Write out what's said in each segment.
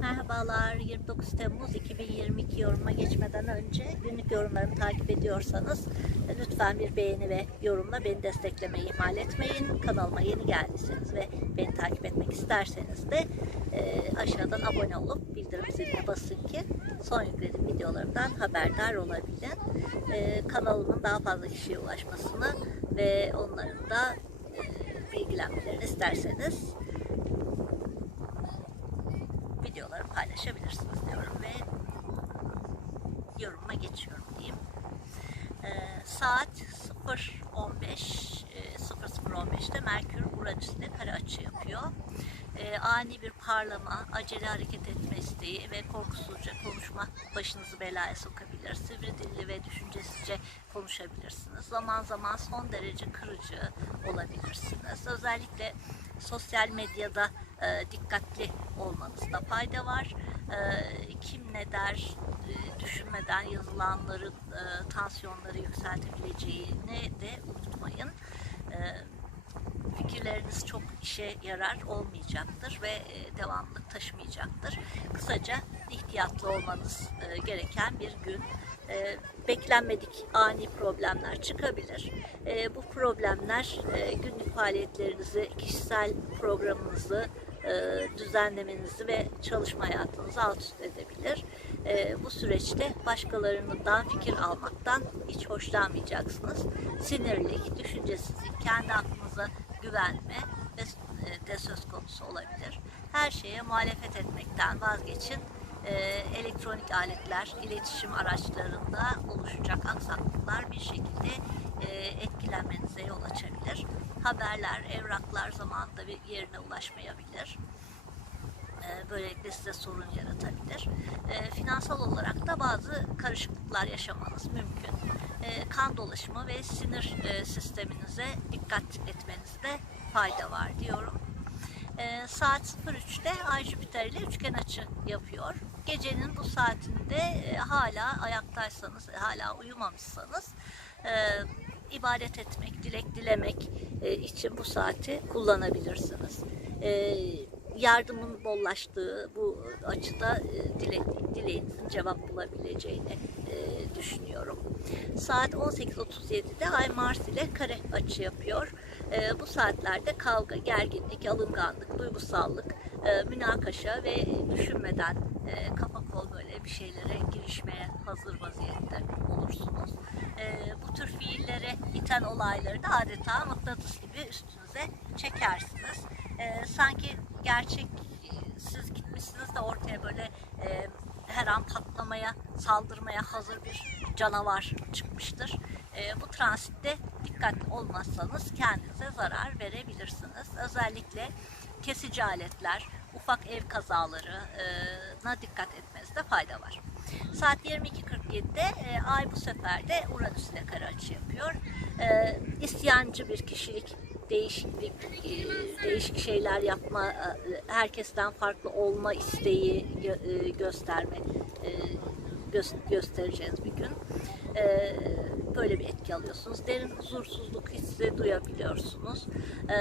Merhabalar 29 Temmuz 2022 yoruma geçmeden önce günlük yorumlarımı takip ediyorsanız e, lütfen bir beğeni ve yorumla beni desteklemeyi ihmal etmeyin. Kanalıma yeni geldiyseniz ve beni takip etmek isterseniz de e, aşağıdan abone olup bildirim ziline basın ki son yüklediğim videolarımdan haberdar olabilin. E, kanalımın daha fazla kişiye ulaşmasını ve onların da e, bilgilenmelerini isterseniz videoları paylaşabilirsiniz diyorum ve yoruma geçiyorum diyeyim. Ee, saat 0.15 e, 00.15'te Merkür Uranüs ile kare açı yapıyor. Ee, ani bir parlama, acele hareket etme isteği ve korkusuzca konuşma başınızı belaya sokabilir. Sivri dilli ve düşüncesizce konuşabilirsiniz. Zaman zaman son derece kırıcı olabilirsiniz. Özellikle sosyal medyada e, dikkatli olmanızda fayda var. E, kim ne der e, düşünmeden yazılanların e, tansiyonları yükseltebileceğini de unutmayın. E, fikirleriniz çok işe yarar olmayacaktır ve e, devamlılık taşımayacaktır. Kısaca ihtiyatlı olmanız e, gereken bir gün. E, beklenmedik ani problemler çıkabilir. Bu problemler günlük faaliyetlerinizi, kişisel programınızı düzenlemenizi ve çalışma hayatınızı alt üst edebilir. Bu süreçte başkalarından fikir almaktan hiç hoşlanmayacaksınız. Sinirlik, düşüncesizlik, kendi aklınıza güvenme ve e, de söz konusu olabilir. Her şeye muhalefet etmekten vazgeçin. E, elektronik aletler, iletişim araçlarında oluşacak aksaklıklar bir şekilde e, etkilenmenize yol açabilir. Haberler, evraklar zamanında bir yerine ulaşmayabilir. E, böylelikle size sorun yaratabilir. E, finansal olarak da bazı karışıklıklar yaşamanız mümkün. E, kan dolaşımı ve sinir e, sisteminize dikkat etmenizde fayda var diyorum. E, saat 03'te Ay Jüpiter ile üçgen açı yapıyor. Gecenin bu saatinde e, hala ayaktaysanız, hala uyumamışsanız e, ibadet etmek, dilek dilemek e, için bu saati kullanabilirsiniz. E, yardımın bollaştığı bu açıda e, dile, dileğinizin cevap bulabileceğini e, düşünüyorum. Saat 18.37'de Ay Mars ile kare açı yapıyor. E, bu saatlerde kavga, gerginlik, alınganlık, duygusallık, e, münakaşa ve düşünmeden e, kafa kol böyle bir şeylere girişmeye hazır vaziyette olursunuz. E, bu tür fiillere iten olayları da adeta mıknatıs gibi üstünüze çekersiniz. E, sanki gerçek siz gitmişsiniz de ortaya böyle e, her an patlamaya, saldırmaya hazır bir canavar çıkmıştır. E, bu transitte dikkatli olmazsanız kendinize zarar verebilirsiniz. Özellikle kesici aletler, ufak ev kazalarına dikkat etmenizde fayda var. Saat 22.47'de e, Ay bu sefer de Uranüs ile kare açı yapıyor. E, isyancı bir kişilik, değişiklik, e, değişik şeyler yapma, e, herkesten farklı olma isteği gö- e, gösterme e, gö- göstereceğiniz bir gün. E, böyle bir etki alıyorsunuz. Derin huzursuzluk hissi duyabiliyorsunuz. E,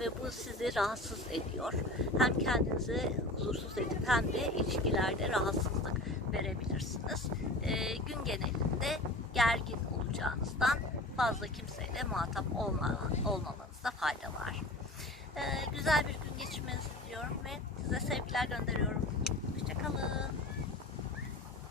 ve bu sizi rahatsız ediyor. Hem kendinizi huzursuz edip hem de ilişkilerde rahatsızlık verebilirsiniz. E, gün genelinde gergin olacağınızdan fazla kimseyle muhatap olma, olmamanızda fayda var. E, güzel bir gün geçirmenizi diliyorum ve size sevgiler gönderiyorum.